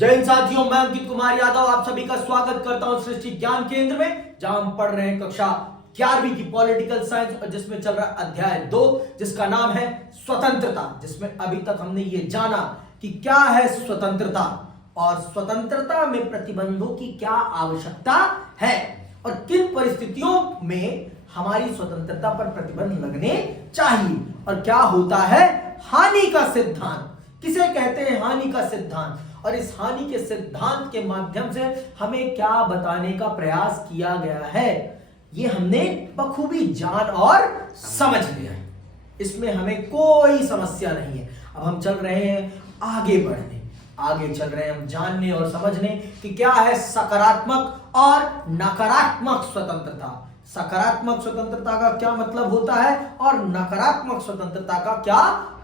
जय हिंद साथियों, मैं अंकित कुमार यादव आप सभी का स्वागत करता हूं सृष्टि ज्ञान केंद्र में, जहां हम पढ़ रहे हैं कक्षा 11वीं की पॉलिटिकल साइंस और जिसमें चल रहा है अध्याय 2 जिसका नाम है स्वतंत्रता। जिसमें अभी तक हमने ये जाना कि क्या है स्वतंत्रता और स्वतंत्रता में प्रतिबंधों की क्या आवश्यकता है और किन परिस्थितियों में हमारी स्वतंत्रता पर प्रतिबंध लगने चाहिए और क्या होता है हानि का सिद्धांत। किसे कहते हैं हानि का सिद्धांत, और इस हानि के सिद्धांत के माध्यम से हमें क्या बताने का प्रयास किया गया है ये हमने बखूबी जान और समझ लिया है। इसमें हमें कोई समस्या नहीं है। अब हम चल रहे हैं आगे बढ़ने, आगे चल रहे हैं हम जानने और समझने कि क्या है सकारात्मक और नकारात्मक स्वतंत्रता। सकारात्मक स्वतंत्रता का क्या मतलब होता है और नकारात्मक स्वतंत्रता का क्या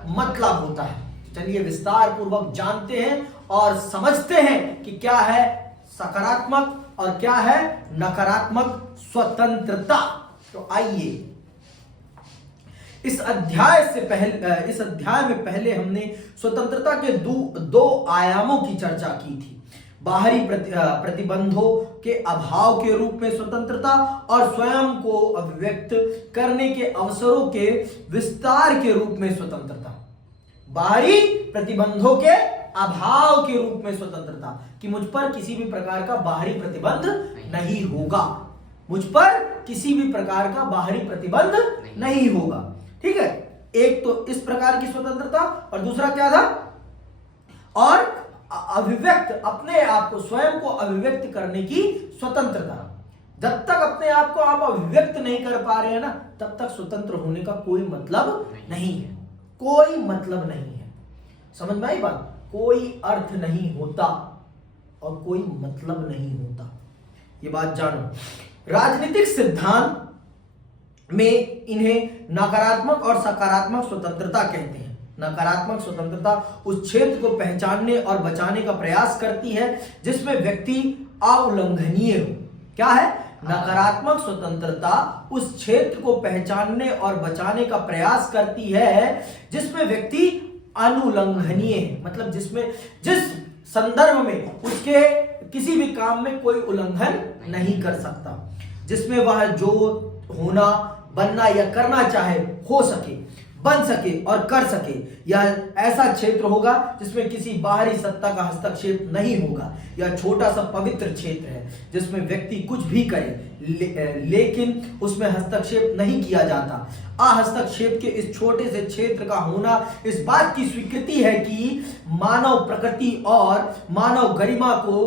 मतलब होता है। चलिए विस्तार पूर्वक जानते हैं और समझते हैं कि क्या है सकारात्मक और क्या है नकारात्मक स्वतंत्रता। तो आइए इस अध्याय में पहले हमने स्वतंत्रता के दो आयामों की चर्चा की थी। बाहरी प्रतिबंधों के अभाव के रूप में स्वतंत्रता और स्वयं को अभिव्यक्त करने के अवसरों के विस्तार के रूप में स्वतंत्रता। बाहरी प्रतिबंधों के अभाव के रूप में स्वतंत्रता कि मुझ पर किसी भी प्रकार का बाहरी प्रतिबंध नहीं होगा, मुझ पर किसी भी प्रकार का बाहरी प्रतिबंध नहीं होगा। ठीक है, एक तो इस प्रकार की स्वतंत्रता और दूसरा क्या था और अभिव्यक्त अपने आप को स्वयं को अभिव्यक्त करने की स्वतंत्रता। जब तक अपने आप को आप अभिव्यक्त नहीं कर पा रहे हैं ना तब तक स्वतंत्र होने का कोई मतलब नहीं है, कोई मतलब नहीं है। समझ में आई बात? कोई अर्थ नहीं होता और कोई मतलब नहीं होता, ये बात जानो। राजनीतिक सिद्धांत में इन्हें नकारात्मक और सकारात्मक स्वतंत्रता कहते हैं। नकारात्मक स्वतंत्रता उस क्षेत्र को पहचानने और बचाने का प्रयास करती है जिसमें व्यक्ति अउल्लंघनीय हो। क्या है? नकारात्मक स्वतंत्रता उस क्षेत्र को पहचानने और बचाने का प्रयास करती है जिसमें व्यक्ति अनुल्लंघनीय है, मतलब जिस संदर्भ में उसके किसी भी काम में कोई उल्लंघन नहीं कर सकता, जिसमें वह जो होना बनना या करना चाहे हो सके, बन सके और कर सके। यह ऐसा क्षेत्र होगा जिसमें किसी बाहरी सत्ता का हस्तक्षेप नहीं होगा। यह छोटा सा पवित्र क्षेत्र है जिसमें व्यक्ति कुछ भी करे लेकिन उसमें हस्तक्षेप नहीं किया जाता। अहस्तक्षेप के इस छोटे से क्षेत्र का होना इस बात की स्वीकृति है कि मानव प्रकृति और मानव गरिमा को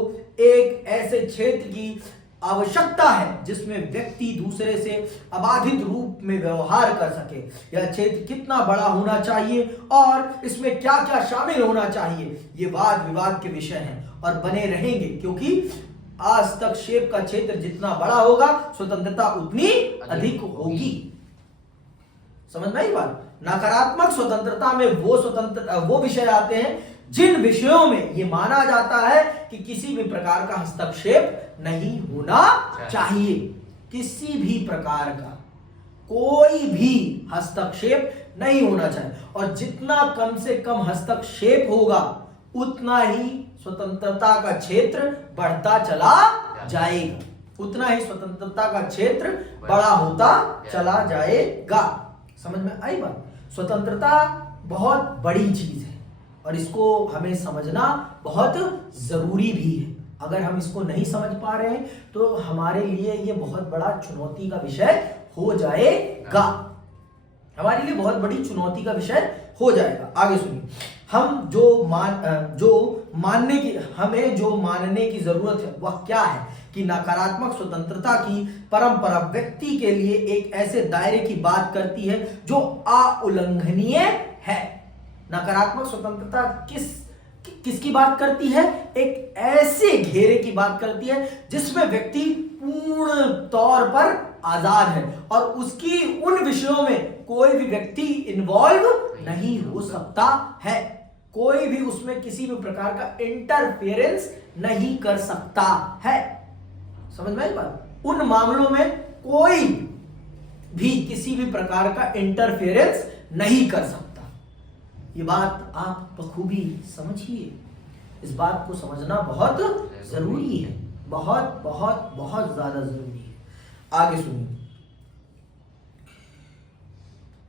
एक ऐसे क्षेत्र की आवश्यकता है जिसमें व्यक्ति दूसरे से अबाधित रूप में व्यवहार कर सके। यह क्षेत्र कितना बड़ा होना चाहिए और इसमें क्या क्या शामिल होना चाहिए ये वाद विवाद के विषय हैं और बने रहेंगे, क्योंकि हस्तक्षेप का क्षेत्र जितना बड़ा होगा स्वतंत्रता उतनी अधिक होगी। समझ में आई बात? नकारात्मक स्वतंत्रता में वो विषय आते हैं जिन विषयों में यह माना जाता है कि किसी भी प्रकार का हस्तक्षेप नहीं होना चाहिए। किसी भी प्रकार का कोई भी हस्तक्षेप नहीं होना चाहिए और जितना कम से कम हस्तक्षेप होगा उतना ही स्वतंत्रता का क्षेत्र बढ़ता चला जाएगा, उतना ही स्वतंत्रता का क्षेत्र बड़ा होता चला जाएगा। समझ में आई बात? स्वतंत्रता बहुत बड़ी चीज है और इसको हमें समझना बहुत जरूरी भी है। अगर हम इसको नहीं समझ पा रहे हैं तो हमारे लिए ये बहुत बड़ा चुनौती का विषय हो जाएगा, हमारे लिए बहुत बड़ी चुनौती का विषय हो जाएगा। आगे सुनिए, हमें जो मानने की जरूरत है वह क्या है कि नकारात्मक स्वतंत्रता की परंपरा व्यक्ति के लिए एक ऐसे दायरे की बात करती है जो अउल्लंघनीय है। नकारात्मक स्वतंत्रता किसकी बात करती है? एक ऐसे घेरे की बात करती है जिसमें व्यक्ति पूर्ण तौर पर आजाद है और उसकी उन विषयों में कोई भी व्यक्ति इन्वॉल्व नहीं हो सकता है, कोई भी उसमें किसी भी प्रकार का इंटरफेरेंस नहीं कर सकता है। समझ में आई बात? उन मामलों में कोई भी किसी भी प्रकार का इंटरफेरेंस नहीं कर सकता। ये बात आप बखूबी समझिए। इस बात को समझना बहुत जरूरी है, बहुत बहुत बहुत ज्यादा जरूरी है। आगे सुनिए।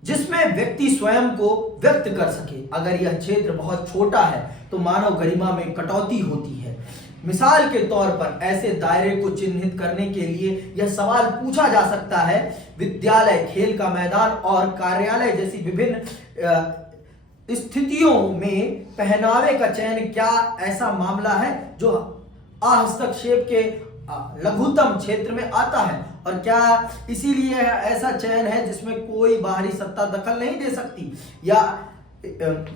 जिसमें व्यक्ति स्वयं को व्यक्त कर सके। अगर यह क्षेत्र बहुत छोटा है तो मानव गरिमा में कटौती होती है। मिसाल के तौर पर ऐसे दायरे को चिन्हित करने के लिए यह सवाल पूछा जा सकता है, विद्यालय, खेल का मैदान और कार्यालय जैसी विभिन्न स्थितियों में पहनावे का चयन क्या ऐसा मामला है जो हस्तक्षेप के लघुतम क्षेत्र में आता है, और क्या इसीलिए ऐसा चयन है जिसमें कोई बाहरी सत्ता दखल नहीं दे सकती, या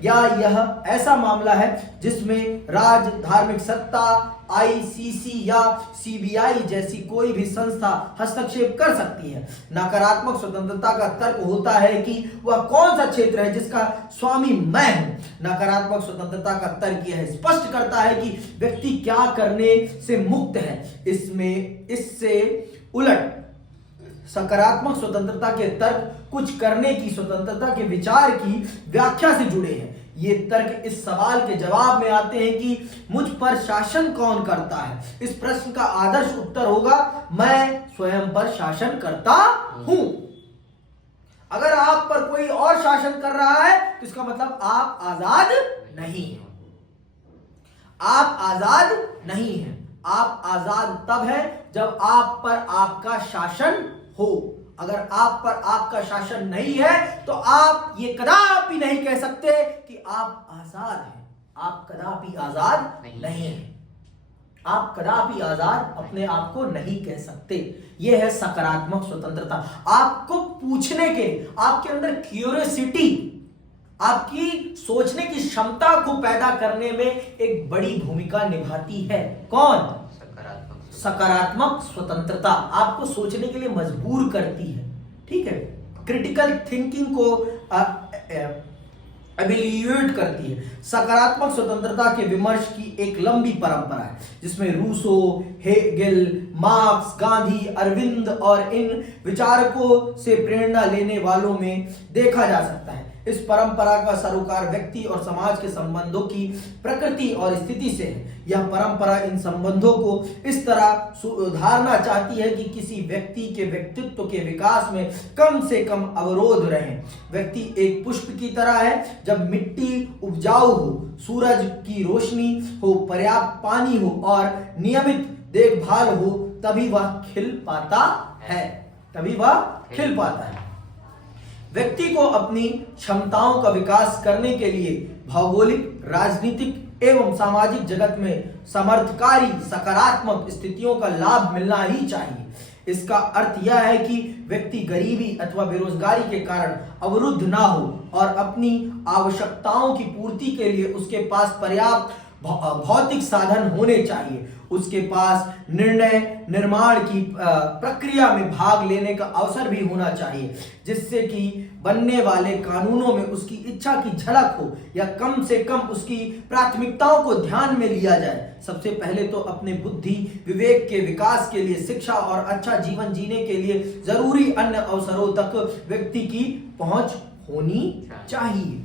यह ऐसा मामला है जिसमें राज्य, धार्मिक सत्ता, आईसीसी या सीबीआई जैसी कोई भी संस्था हस्तक्षेप कर सकती है। नकारात्मक स्वतंत्रता का तर्क होता है कि वह कौन सा क्षेत्र है जिसका स्वामी मैं हूं। नकारात्मक स्वतंत्रता का तर्क यह स्पष्ट करता है कि व्यक्ति क्या करने से मुक्त है। इससे उलट सकारात्मक स्वतंत्रता के तर्क कुछ करने की स्वतंत्रता के विचार की व्याख्या से जुड़े हैं। ये तर्क इस सवाल के जवाब में आते हैं कि मुझ पर शासन कौन करता है। इस प्रश्न का आदर्श उत्तर होगा, मैं स्वयं पर शासन करता हूं। अगर आप पर कोई और शासन कर रहा है तो इसका मतलब आप आजाद नहीं हैं। आप आजाद नहीं हैं। आप आजाद तब है जब आप पर आपका शासन हो। अगर आप पर आपका शासन नहीं है तो आप ये कदापि नहीं कह सकते कि आप आजाद हैं। आप कदापि आजाद नहीं हैं। आप कदापि आजाद अपने आप को नहीं कह सकते। यह है सकारात्मक स्वतंत्रता। आपको पूछने के, आपके अंदर क्यूरियोसिटी, आपकी सोचने की क्षमता को पैदा करने में एक बड़ी भूमिका निभाती है। कौन? सकारात्मक स्वतंत्रता आपको सोचने के लिए मजबूर करती है। ठीक है, क्रिटिकल थिंकिंग को एवेल्यूएट करती है। सकारात्मक स्वतंत्रता के विमर्श की एक लंबी परंपरा है जिसमें Rousseau, Hegel, Marx, Gandhi, Aurobindo और इन विचारकों से प्रेरणा लेने वालों में देखा जा सकता है। इस परंपरा का सरोकार व्यक्ति और समाज के संबंधों की प्रकृति और स्थिति से है। यह परंपरा इन संबंधों को इस तरह सुधारना चाहती है कि किसी व्यक्ति के व्यक्तित्व के विकास में कम से कम अवरोध रहे। व्यक्ति एक पुष्प की तरह है। जब मिट्टी उपजाऊ हो, सूरज की रोशनी हो, पर्याप्त पानी हो और नियमित देखभाल हो, तभी वह खिल पाता है। तभी वह खिल पाता है। व्यक्ति को अपनी क्षमताओं का विकास करने के लिए भौगोलिक, राजनीतिक एवं सामाजिक जगत में समर्थकारी सकारात्मक स्थितियों का लाभ मिलना ही चाहिए। इसका अर्थ यह है कि व्यक्ति गरीबी अथवा बेरोजगारी के कारण अवरुद्ध ना हो और अपनी आवश्यकताओं की पूर्ति के लिए उसके पास पर्याप्त भौतिक साधन होने चाहिए। उसके पास निर्णय निर्माण की प्रक्रिया में भाग लेने का अवसर भी होना चाहिए, जिससे कि बनने वाले कानूनों में उसकी इच्छा की झलक हो या कम से कम उसकी प्राथमिकताओं को ध्यान में लिया जाए। सबसे पहले तो अपने बुद्धि विवेक के विकास के लिए, शिक्षा और अच्छा जीवन जीने के लिए जरूरी अन्य अवसरों तक व्यक्ति की पहुंच होनी चाहिए।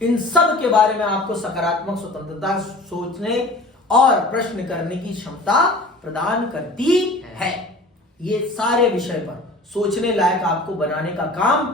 इन सब के बारे में आपको सकारात्मक स्वतंत्रता सोचने और प्रश्न करने की क्षमता प्रदान करती है। ये सारे विषय पर सोचने लायक आपको बनाने का काम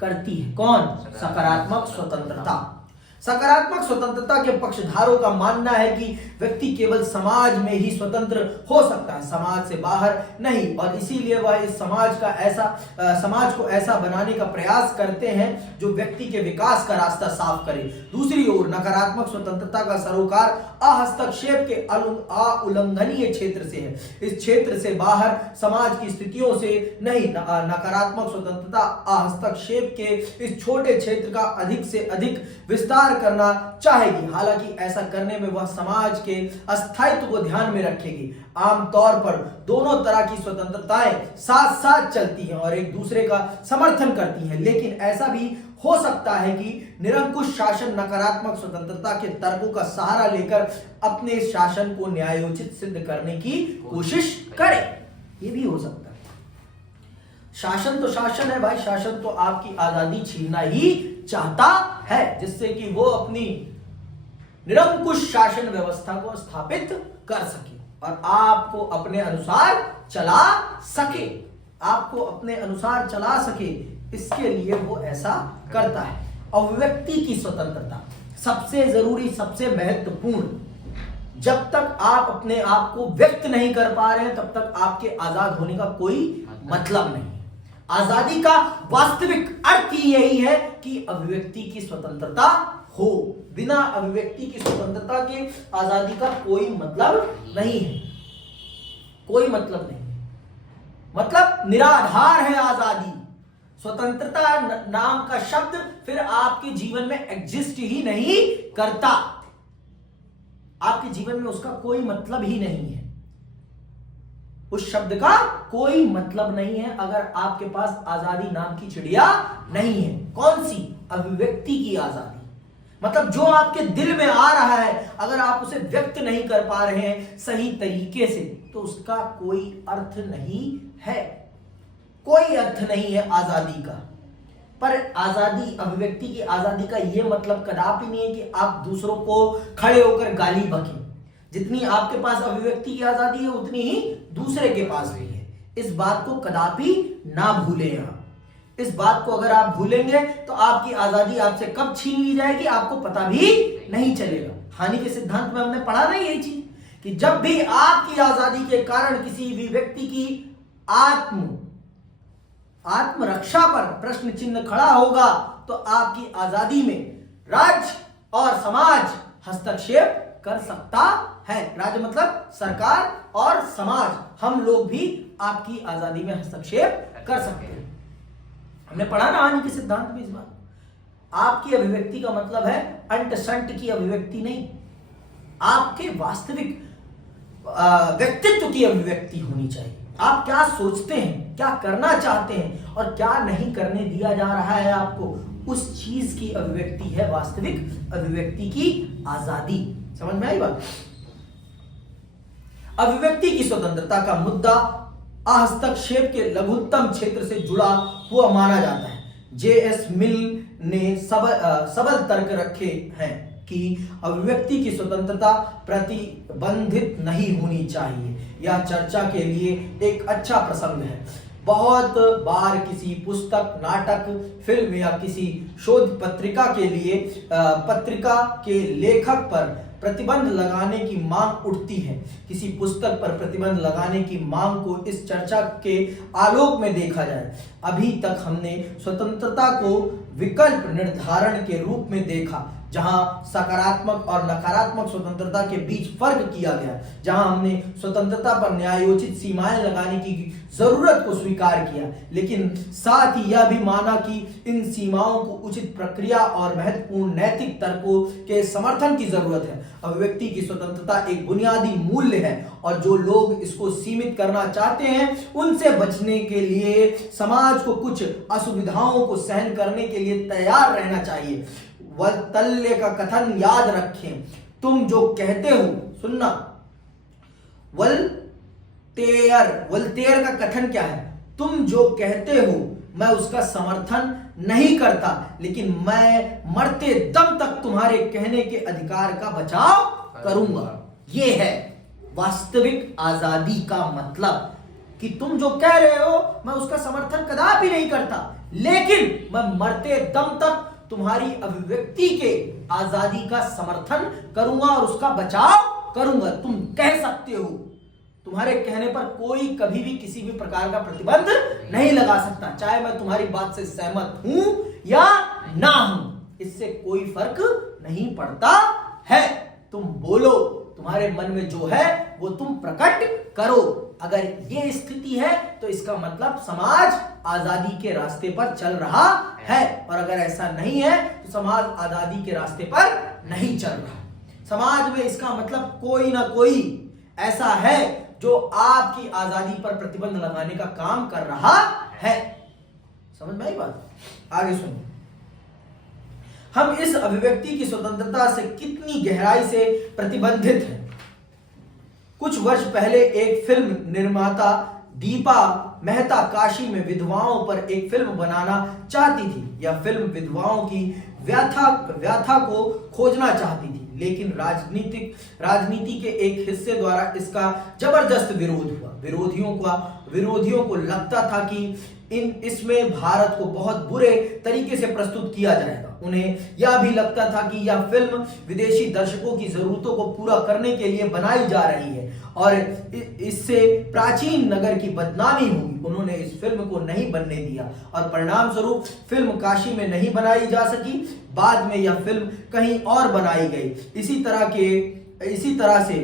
करती है। कौन? सकारात्मक स्वतंत्रता। सकारात्मक स्वतंत्रता के पक्षधारों का मानना है कि व्यक्ति केवल समाज में ही स्वतंत्र हो सकता है, समाज से बाहर नहीं, और इसीलिए वह इस समाज को ऐसा बनाने का प्रयास करते हैं जो व्यक्ति के विकास का रास्ता साफ करे। दूसरी ओर नकारात्मक स्वतंत्रता का सरोकार हस्तक्षेप के अउल्लंघनीय क्षेत्र से है। इस क्षेत्र से बाहर समाज की स्थितियों से नहीं, नकारात्मक स्वतंत्रता हस्तक्षेप के इस छोटे क्षेत्र का अधिक से अधिक विस्तार करना चाहेगी। हालांकि ऐसा करने में वह समाज के अस्थायित्व को ध्यान में रखेगी। आमतौर पर दोनों तरह की स्वतंत्रताएं साथ साथ चलती हैं और एक दूसरे का समर्थन करती हैं, लेकिन ऐसा भी हो सकता है कि निरंकुश शासन नकारात्मक स्वतंत्रता के तर्कों का सहारा लेकर अपने शासन को न्यायोचित सिद्ध करने की कोशिश करे। ये भी हो सकता है। शासन तो शासन है भाई, शासन तो आपकी आजादी छीनना ही चाहता है, जिससे कि वो अपनी निरंकुश शासन व्यवस्था को स्थापित कर सके और आपको अपने अनुसार चला सके, आपको अपने अनुसार चला सके, इसके लिए वो ऐसा करता है। अभिव्यक्ति की स्वतंत्रता सबसे जरूरी, सबसे महत्वपूर्ण। जब तक आप अपने आप को व्यक्त नहीं कर पा रहे हैं तब तक आपके आजाद होने का कोई मतलब नहीं है। आजादी का वास्तविक अर्थ ही यही है कि अभिव्यक्ति की स्वतंत्रता हो। बिना अभिव्यक्ति की स्वतंत्रता के आजादी का कोई मतलब नहीं है, कोई मतलब नहीं है। मतलब निराधार है आजादी। स्वतंत्रता नाम का शब्द फिर आपके जीवन में एग्जिस्ट ही नहीं करता, आपके जीवन में उसका कोई मतलब ही नहीं है, उस शब्द का कोई मतलब नहीं है अगर आपके पास आजादी नाम की चिड़िया नहीं है। कौन सी? अभिव्यक्ति की आजादी। मतलब जो आपके दिल में आ रहा है अगर आप उसे व्यक्त नहीं कर पा रहे हैं सही तरीके से तो उसका कोई अर्थ नहीं है, कोई अर्थ नहीं है आजादी का। पर आजादी, अभिव्यक्ति की आजादी का यह मतलब कदापि नहीं है कि आप दूसरों को खड़े होकर गाली बकें। जितनी आपके पास अभिव्यक्ति की आजादी है उतनी ही दूसरे के पास भी है। इस बात को कदापि ना भूलें। यहां इस बात को अगर आप भूलेंगे तो आपकी आजादी आपसे कब छीन ली जाएगी आपको पता भी नहीं चलेगा। हानि के सिद्धांत में हमने पढ़ा नहीं यही चीज कि जब भी आपकी आजादी के कारण किसी भी व्यक्ति की आत्मरक्षा पर प्रश्न चिन्ह खड़ा होगा तो आपकी आजादी में राज्य और समाज हस्तक्षेप कर सकता है। राज्य मतलब सरकार और समाज, हम लोग भी आपकी आजादी में हस्तक्षेप कर सकते हैं। हमने पढ़ा ना हानि के सिद्धांत में इस बात। आपकी अभिव्यक्ति का मतलब है अंट संट की अभिव्यक्ति नहीं, आपके वास्तविक व्यक्तित्व की अभिव्यक्ति होनी चाहिए। आप क्या सोचते हैं, क्या करना चाहते हैं और क्या नहीं करने दिया जा रहा है आपको, उस चीज की अभिव्यक्ति है वास्तविक अभिव्यक्ति की आजादी। समझ में आई बात? अभिव्यक्ति की स्वतंत्रता का मुद्दा हस्तक्षेप के लघुत्तम क्षेत्र से जुड़ा हुआ माना जाता है। J.S. मिल ने सबल तर्क रखे हैं कि अभिव्यक्ति की स्वतंत्रता प्रतिबंधित नहीं होनी चाहिए। यह चर्चा के लिए एक अच्छा प्रसंग है। बहुत बार किसी पुस्तक, नाटक, फिल्म या किसी शोध पत्रिका के लिए पत्रिका के लेखक पर प्रतिबंध लगाने की मांग उठती है। किसी पुस्तक पर प्रतिबंध लगाने की मांग को इस चर्चा के आलोक में देखा जाए। अभी तक हमने स्वतंत्रता को विकल्प निर्धारण के रूप में देखा, जहां सकारात्मक और नकारात्मक स्वतंत्रता के बीच फर्क किया गया, जहां हमने स्वतंत्रता पर न्यायोचित सीमाएं लगाने की जरूरत को स्वीकार किया, लेकिन साथ ही यह भी माना कि इन सीमाओं को उचित प्रक्रिया और महत्वपूर्ण नैतिक तर्कों के समर्थन की जरूरत है। अभिव्यक्ति की स्वतंत्रता एक बुनियादी मूल्य है और जो लोग इसको सीमित करना चाहते हैं उनसे बचने के लिए समाज को कुछ असुविधाओं को सहन करने के लिए तैयार रहना चाहिए। वल्तल्य का कथन याद रखें, तुम जो कहते हो, सुनना, वोल्टेयर का कथन क्या है? तुम जो कहते हो मैं उसका समर्थन नहीं करता, लेकिन मैं मरते दम तक तुम्हारे कहने के अधिकार का बचाव करूंगा। यह है वास्तविक आजादी का मतलब कि तुम जो कह रहे हो मैं उसका समर्थन कदापि नहीं करता, लेकिन मैं मरते दम तक तुम्हारी अभिव्यक्ति के आजादी का समर्थन करूंगा और उसका बचाव करूंगा। तुम कह सकते हो, तुम्हारे कहने पर कोई कभी भी किसी भी प्रकार का प्रतिबंध नहीं लगा सकता, चाहे मैं तुम्हारी बात से सहमत हूं या ना हूं, इससे कोई फर्क नहीं पड़ता है। तुम बोलो, तुम्हारे मन में जो है वो तुम प्रकट करो। अगर ये स्थिति है तो इसका मतलब समाज आजादी के रास्ते पर चल रहा है, और अगर ऐसा नहीं है तो समाज आजादी के रास्ते पर नहीं चल रहा। समाज में इसका मतलब कोई ना कोई ऐसा है जो आपकी आजादी पर प्रतिबंध लगाने का काम कर रहा है। समझ में आई बात? आगे सुनिए, हम इस अभिव्यक्ति की स्वतंत्रता से कितनी गहराई से प्रतिबंधित हैं। कुछ वर्ष पहले एक फिल्म निर्माता दीपा मेहता काशी में विधवाओं पर एक फिल्म बनाना चाहती थी। यह फिल्म विधवाओं की व्यथा को खोजना चाहती थी, लेकिन राजनीति के एक हिस्से द्वारा इसका जबरदस्त विरोध हुआ। विरोधियों को लगता था कि इसमें भारत को बहुत बुरे तरीके से प्रस्तुत किया जाएगा। उन्हें यह भी लगता था कि यह फिल्म विदेशी दर्शकों की जरूरतों को पूरा करने के लिए बनाई जा रही है और इससे प्राचीन नगर की बदनामी होगी। उन्होंने इस फिल्म को नहीं बनने दिया और परिणाम स्वरूप फिल्म काशी में नहीं बनाई जा सकी। बाद में यह फिल्म कहीं और बनाई गई। इसी तरह से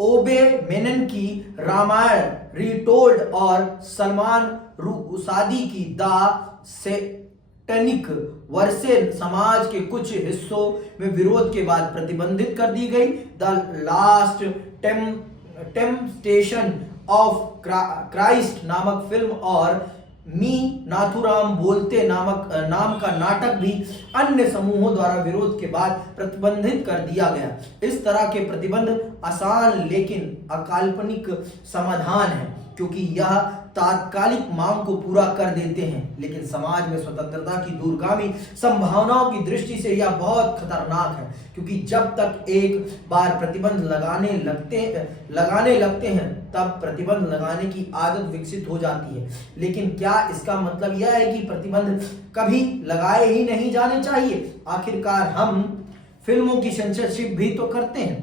ओबे मेनन की रामायण रीटोल्ड और सलमान रुसादी की द सैटेनिक वर्सेस समाज के कुछ हिस्सों में विरोध के बाद प्रतिबंधित कर दी गई। The last temptation of Christ नामक फिल्म और मी नाथुराम बोलते नाम का नाटक भी अन्य समूहों द्वारा विरोध के बाद प्रतिबंधित कर दिया गया। इस तरह के प्रतिबंध आसान लेकिन अकाल्पनिक समाधान है, क्योंकि यह तात्कालिक मांग को पूरा कर देते हैं, लेकिन समाज में स्वतंत्रता की दूरगामी संभावनाओं की दृष्टि से यह बहुत खतरनाक है, क्योंकि जब तक एक बार प्रतिबंध लगाने लगते हैं तब प्रतिबंध लगाने की आदत विकसित हो जाती है। लेकिन क्या इसका मतलब यह है कि प्रतिबंध कभी लगाए ही नहीं जाने चाहिए? आखिरकार हम फिल्मों की सेंसरशिप भी तो करते हैं।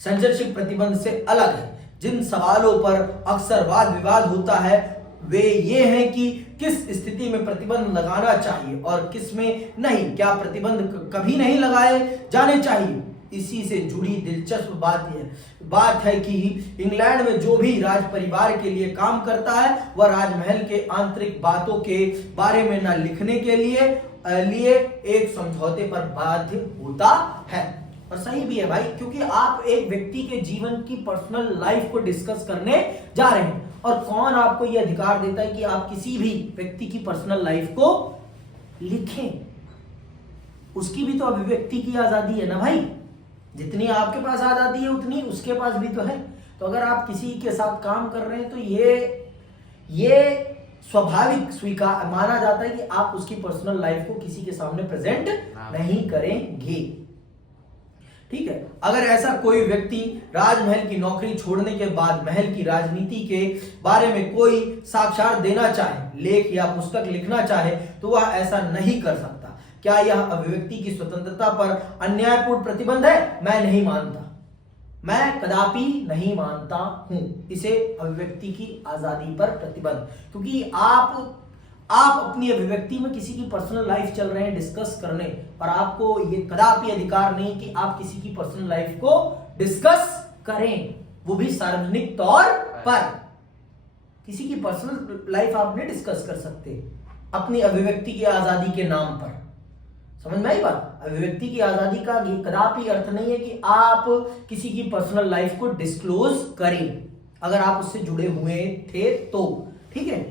सेंसरशिप प्रतिबंध से अलग है। जिन सवालों पर अक्सर वाद विवाद होता है वे ये हैं कि किस स्थिति में प्रतिबंध लगाना चाहिए और किस में नहीं। क्या प्रतिबंध कभी नहीं लगाए जाने चाहिए? इसी से जुड़ी दिलचस्प बात है कि इंग्लैंड में जो भी राज परिवार के लिए काम करता है वह राजमहल के आंतरिक बातों के बारे में न लिखने के लिए एक समझौते पर बाध्य होता है। और सही भी है भाई, क्योंकि आप एक व्यक्ति के जीवन की पर्सनल लाइफ को डिस्कस करने जा रहे हैं और कौन आपको यह अधिकार देता है कि आप किसी भी व्यक्ति की पर्सनल लाइफ को लिखें? उसकी भी तो अभिव्यक्ति की आजादी है ना भाई। जितनी आपके पास आजादी है उतनी उसके पास भी तो है। तो अगर आप किसी के साथ काम कर रहे हैं तो ये स्वाभाविक स्वीकार माना जाता है कि आप उसकी पर्सनल लाइफ को किसी के सामने प्रेजेंट नहीं करेंगे। ठीक है। अगर ऐसा कोई व्यक्ति राजमहल की नौकरी छोड़ने के बाद महल की राजनीति के बारे में कोई साक्षात्कार देना चाहे, लेख या पुस्तक लिखना चाहे, तो वह ऐसा नहीं कर सकता। क्या यह अभिव्यक्ति की स्वतंत्रता पर अन्यायपूर्ण प्रतिबंध है? मैं नहीं मानता। मैं कदापि नहीं मानता हूं इसे अभिव्यक्ति की आजादी पर प्रतिबंध, क्योंकि आप अपनी अभिव्यक्ति में किसी की पर्सनल लाइफ चल रहे हैं डिस्कस करने, और आपको ये कदापि अधिकार नहीं कि आप किसी की पर्सनल लाइफ को डिस्कस करें, वो भी सार्वजनिक तौर पर। किसी की पर्सनल लाइफ आप नहीं डिस्कस कर सकते अपनी अभिव्यक्ति की आजादी के नाम पर। समझ में आई बात? अभिव्यक्ति की आजादी का ये कदापि अर्थ नहीं है कि आप किसी की पर्सनल लाइफ को डिस्क्लोज करें, अगर आप उससे जुड़े हुए थे तो। ठीक है।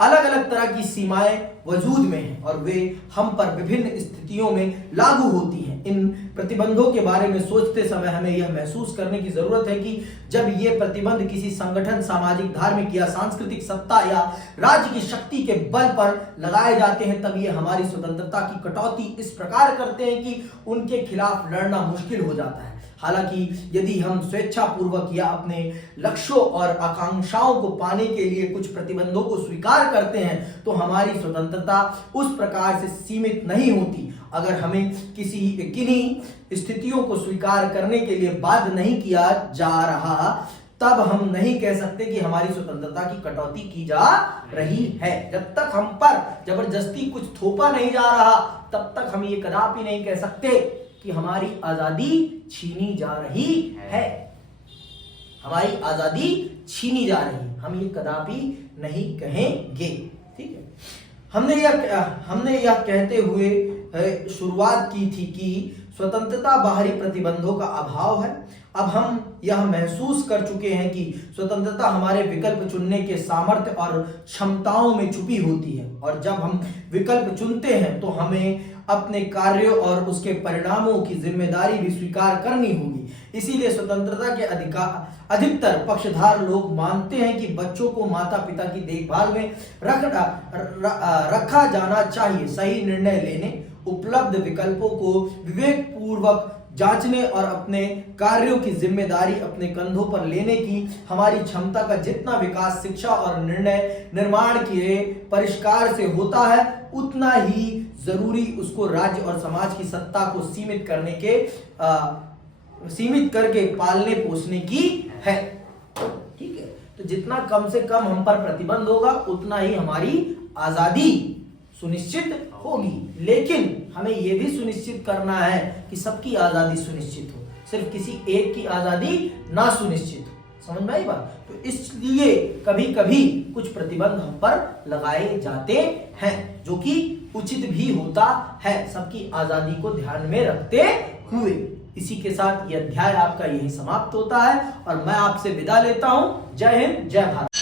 अलग अलग तरह की सीमाएं वजूद में हैं और वे हम पर विभिन्न स्थितियों में लागू होती हैं। इन प्रतिबंधों के बारे में सोचते समय हमें यह महसूस करने की जरूरत है कि जब ये प्रतिबंध किसी संगठन, सामाजिक, धार्मिक या सांस्कृतिक सत्ता या राज्य की शक्ति के बल पर लगाए जाते हैं, तब ये हमारी स्वतंत्रता की कटौती इस प्रकार करते हैं कि उनके खिलाफ लड़ना मुश्किल हो जाता है। हालांकि यदि हम स्वेच्छापूर्वक या अपने लक्ष्यों और आकांक्षाओं को पाने के लिए कुछ प्रतिबंधों को स्वीकार करते हैं, तो हमारी स्वतंत्रता उस प्रकार से सीमित नहीं होती। अगर हमें किन्हीं स्थितियों को स्वीकार करने के लिए बाध्य नहीं किया जा रहा, तब हम नहीं कह सकते कि हमारी स्वतंत्रता की कटौती की जा रही है। जब तक हम पर जबरदस्ती कुछ थोपा नहीं जा रहा, तब तक हम ये कदापि नहीं कह सकते कि हमारी आजादी छीनी जा रही है। हमारी आजादी छीनी जा रही है, हम ये कदापि नहीं कहेंगे। ठीक है। हमने यह कहते हुए शुरुआत की थी कि स्वतंत्रता बाहरी प्रतिबंधों का अभाव है। अब हम यह महसूस कर चुके हैं कि स्वतंत्रता हमारे विकल्प चुनने के सामर्थ्य और क्षमताओं में छुपी होती है, और जब हम विकल्प चुनते हैं तो हमें अपने कार्यों और उसके परिणामों की जिम्मेदारी भी स्वीकार करनी होगी। इसीलिए स्वतंत्रता के अधिकतर पक्षधार लोग मानते हैं कि बच्चों को माता पिता की देखभाल में रखा जाना चाहिए, सही निर्णय लेने उपलब्ध विकल्पों को विवेक पूर्वक जांचने और अपने कार्यों की जिम्मेदारी अपने कंधों पर लेने की हमारी क्षमता का जितना विकास शिक्षा और निर्णय निर्माण के परिष्कार से होता है, उतना ही जरूरी उसको राज्य और समाज की सत्ता को सीमित करके पालने पोसने की है। ठीक है, तो जितना कम से कम हम पर प्रतिबंध होगा उतना ही हमारी आजादी सुनिश्चित होगी। लेकिन हमें यह भी सुनिश्चित करना है कि सबकी आजादी सुनिश्चित हो, सिर्फ किसी एक की आजादी ना सुनिश्चित हो। समझ में आई बात? तो इसलिए कभी कभी कुछ प्रतिबंध हम पर लगाए जाते हैं, जो कि उचित भी होता है, सबकी आजादी को ध्यान में रखते हुए। इसी के साथ यह अध्याय आपका यही समाप्त होता है और मैं आपसे विदा लेता हूं। जय हिंद, जय भारत।